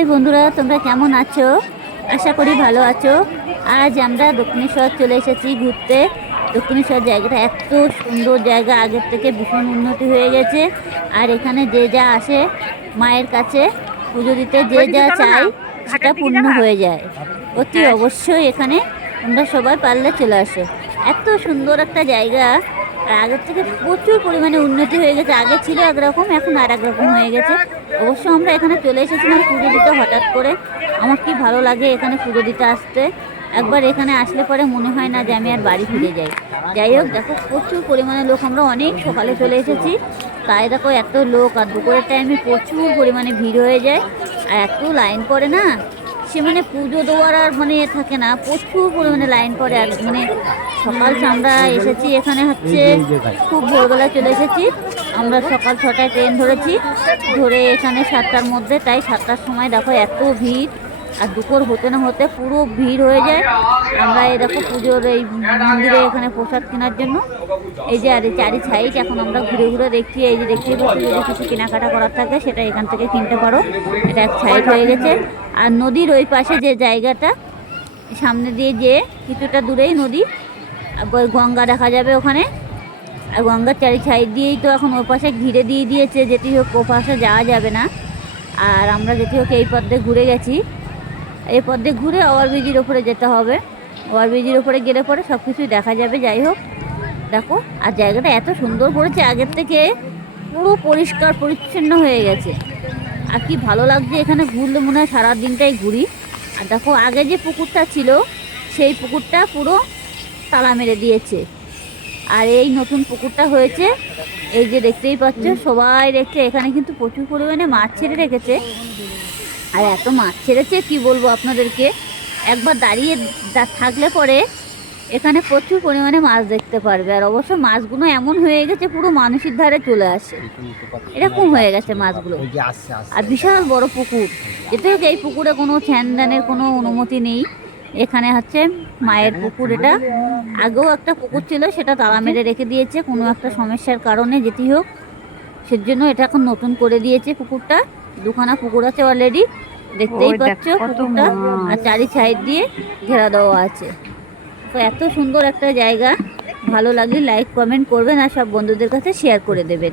এই বন্ধুরা, তোমরা কেমন আছো? আশা করি ভালো আছো। আজ আমরা দক্ষিণেশ্বর চলে এসেছি ঘুরতে। দক্ষিণেশ্বর জায়গাটা এত সুন্দর জায়গা, আগের থেকে ভীষণ উন্নতি হয়ে গেছে। আর এখানে যে যা আসে মায়ের কাছে পুজো দিতে, যে যা চাই সেটা পূর্ণ হয়ে যায়। অতি অবশ্যই এখানে তোমরা সবাই পারলে চলে আসো। এত সুন্দর একটা জায়গা, আর আগের থেকে প্রচুর পরিমাণে উন্নতি হয়ে গেছে। আগে ছিল একরকম, এখন আর এক রকম হয়ে গেছে। অবশ্য আমরা এখানে চলে এসেছিলাম পুজো দিতে হঠাৎ করে। আমার কি ভালো লাগে এখানে পুজো দিতে আসতে। একবার এখানে আসলে পরে মনে হয় না যে আমি আর বাড়ি ফিরে যাই। যাই হোক, দেখো প্রচুর পরিমাণে লোক, আমরা অনেক সকালে চলে এসেছি, তাই দেখো এত লোক। আর দুপুরের টাইমে প্রচুর পরিমাণে ভিড় হয়ে যায়, আর এত লাইন পড়ে না, সে মানে পুজো দেওয়ার আর মানে থাকে না, প্রচুর পরিমাণে লাইন পড়ে। আর মানে সকাল আমরা এসেছি এখানে হচ্ছে খুব ভোরবেলা চলে এসেছি। আমরা সকাল 6টায় ট্রেন ধরেছি, ধরে এখানে 7টার মধ্যে, তাই 7টার সময় দেখো এত ভিড়। আর দুপুর হতে না হতে পুরো ভিড় হয়ে যায়। আমরা এই দেখো পুজোর এই মন্দিরে এখানে প্রসাদ কেনার জন্য এই যে আর চারি সাইড এখন আমরা ঘুরে ঘুরে দেখছি। এই যে দেখতেই পাচ্ছি, যদি কিছু কেনাকাটা করার থাকে সেটা এখান থেকে কিনতে পারো। এটা এক সাইড হয়ে গেছে। আর নদীর ওই পাশে যে জায়গাটা, সামনে দিয়ে যে কিছুটা দূরেই নদী, গঙ্গা দেখা যাবে ওখানে। আর গঙ্গার চারি সাইড দিয়েই তো এখন ওই পাশে ঘিরে দিয়ে দিয়েছে, যেটি হোক ও পাশে যাওয়া যাবে না। আর আমরা যেটি হোক এই পথ দিয়ে ঘুরে গেছি, এই পথ দিয়ে ঘুরে ওভারব্রিজের ওপরে যেতে হবে। ওভারব্রিজের ওপরে গেলে পরে সব কিছুই দেখা যাবে। যাই হোক, দেখো আর জায়গাটা এত সুন্দর করেছে, আগের থেকে পুরো পরিষ্কার পরিচ্ছন্ন হয়ে গেছে। আর কি ভালো লাগছে এখানে ঘুরলে, মনে হয় সারা দিনটাই ঘুরি। আর দেখো আগে যে পুকুরটা ছিল সেই পুকুরটা পুরো তালা মেরে দিয়েছে, আর এই নতুন পুকুরটা হয়েছে। এই যে দেখতেই পাচ্ছ, সবাই দেখছে। এখানে কিন্তু প্রচুর পরিমাণে মাছ ছেড়ে রেখেছে, আর এত মাছ ছেড়েছে কি বলবো আপনাদেরকে। একবার দাঁড়িয়ে থাকলে পরে এখানে প্রচুর পরিমাণে মাছ দেখতে পারবে। আর অবশ্য মাছগুলো এমন হয়ে গেছে পুরো মানুষের ধারে চলে আসে, এরকম হয়ে গেছে মাছগুলো। আর বিশাল বড় পুকুর, যেতে হোক এই পুকুরে কোনো ধ্যানের কোনো অনুমতি নেই। এখানে হচ্ছে মায়ের পুকুর। এটা আগেও একটা পুকুর ছিল, সেটা তালা মেরে রেখে দিয়েছে কোনো একটা সমস্যার কারণে। যেটি হোক, সেজন্য এটা এখন নতুন করে দিয়েছে পুকুরটা। দুখানা পুকুর আছে অলরেডি, দেখতেই পাচ্ছ পুকুরটা। আর চারি সাইড দিয়ে ঘেরা দেওয়া আছে। তো এত সুন্দর একটা জায়গা, ভালো লাগলে লাইক কমেন্ট করবেন আর সব বন্ধুদের কাছে শেয়ার করে দেবেন।